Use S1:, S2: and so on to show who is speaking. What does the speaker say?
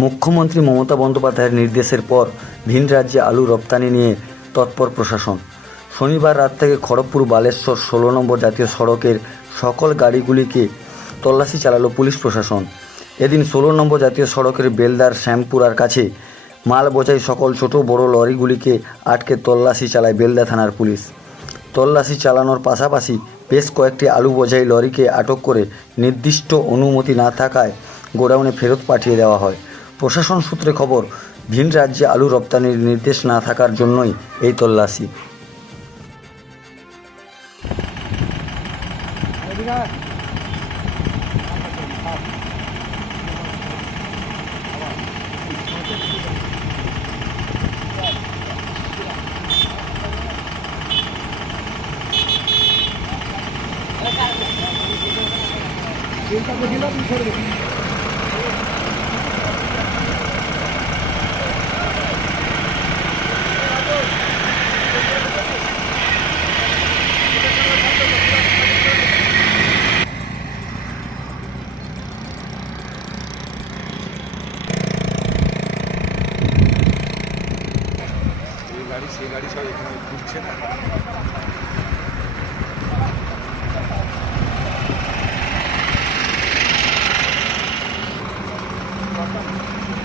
S1: মুখ্যমন্ত্রী মমতা বন্দ্যোপাধ্যায়ের নির্দেশের পর ভিন রাজ্যে আলু রপ্তানি নিয়ে তৎপর প্রশাসন। শনিবার রাত থেকে খড়গপুর বালেশ্বর ষোলো নম্বর জাতীয় সড়কের সকল গাড়িগুলিকে তল্লাশি চালালো পুলিশ প্রশাসন। এদিন ষোলো নম্বর জাতীয় সড়কের বেলদার শ্যামপুরার কাছে মাল বোঝাই সকল ছোট বড় লরিগুলিকে আটকে তল্লাশি চালায় বেলদা থানার পুলিশ। তল্লাশি চালানোর পাশাপাশি বেশ কয়েকটি আলু বোঝাই লরিকে আটক করে নির্দিষ্ট অনুমতি না থাকায় গোডাউনে ফেরত পাঠিয়ে দেওয়া হয়। প্রশাসন সূত্রে খবর ভিন রাজ্যে আলু রপ্তানির নির্দেশ না থাকার জন্যই এই তল্লাশি।
S2: গাড়ি সেই গাড়ি সব এখানে ঘুরছে না Thank you.